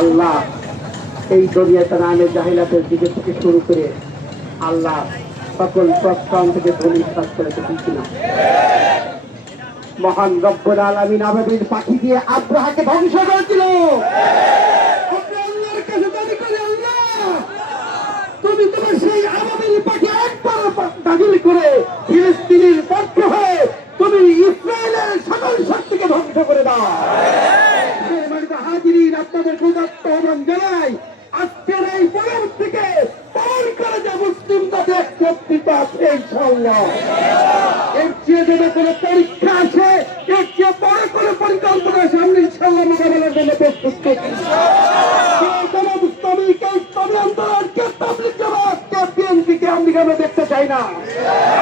আল্লাহ এই দুনিয়াতে নামে জাহিলাতের দিকে থেকে শুরু করে আল্লাহ সকল প্রস্থান থেকে ধনী করে দিচ্ছিল। মহান রব্বুল আলামিন আবাবিল পাখি দিয়ে আব্রাহাকে ধ্বংস করেছিল। তুমি তোমার সেই আবাবিল পাখি একবার দাখিল করে ফিলিস্তিনের পক্ষ হয়ে তুমি ইসরায়েলের সকল শক্তিকে ধ্বংস করে দাও। হাজিরিন আপনাদের কৃতজ্ঞ আহ্বান জানাই। আজকের এই পরব থেকে পার করে যে মুসলিম তাদের একত্রিত আছে ইনশাআল্লাহ। এর চেয়ে যদি কোনো পরীক্ষা আছে, এর চেয়ে বড় কোনো পরিকল্পনা সামনে ইনশাআল্লাহ মোকাবেলার জন্য প্রস্তুত থাকি। আমরা দেখতে চাই না।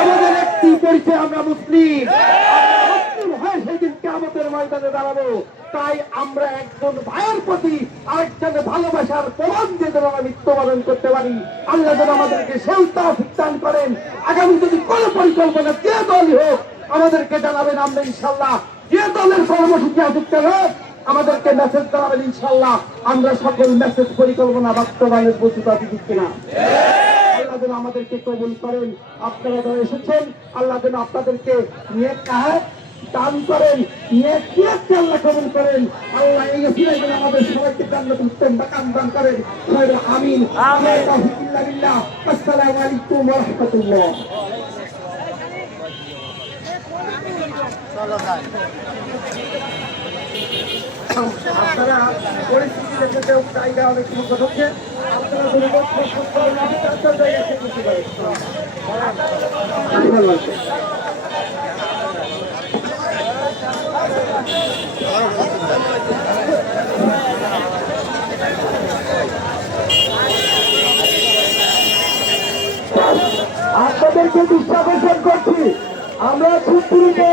আমাদের একটি পরিচয়, আমরা মুসলিম হয় সেদিনকে আমাদের ময়দানে দাঁড়াবো। তাই আমরা একজন ভাইয়ের প্রতি আরেকজনের ভালোবাসার প্রমাণ দিয়ে যেন আমরা মৃত্যুবরণ করতে পারি। আল্লাহ যেন আমাদেরকে সেই তৌফিক দান করেন। আগামী যদি কোন পরিকল্পনা যে দলই হোক আমাদেরকে জানাবেন, আমরা ইনশাআল্লাহ যে দলের কর্মসূচি আসুক হোক আমাদেরকে মেসেজ জানাবেন। ইনশাআল্লাহ আমরা সকল মেসেজ পরিকল্পনা বাস্তবায়নের প্রস্তুত আছি কিনা। আল্লাহ যেন আমাদেরকে কবুল করেন। আপনারা যারা এসেছেন আল্লাহ যেন আপনাদেরকে নেক কাজ দান করেন, আল্লাহ কবুল করেন। আল্লাহ এই ওসিলায় যেন আমাদের সবাইকে জান্নাতুল উত্তম মাকাম দান করেন। আমিন। আসসালামু আলাইকুম ওয়া রাহমাতুল্লাহ। আপনারা পরিস্থিতি দেখে জায়গা অনেক সুন্দর হচ্ছে। আপনারা আপনাদেরকে দৃষ্টাকর্ষণ করছি, আমরা ফুটপুরিতে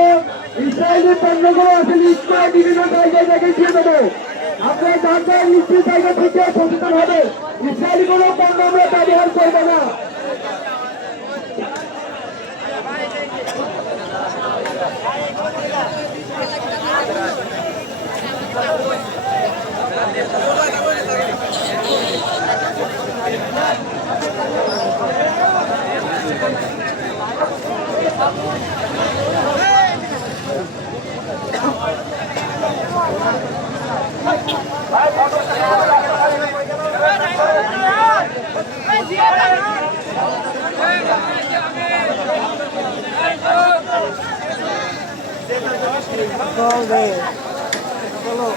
ইসরায়েলের পণ্যগুলো আসলে ইসরায়েল বিভিন্ন জায়গায় দেখিয়ে দেবো। আপনার ঢাকার নিশ্চিত জায়গা থেকে সচেতন হবে। ইসরায়েলি কোনো পণ্য আমরা ব্যবহার করবো না। চলো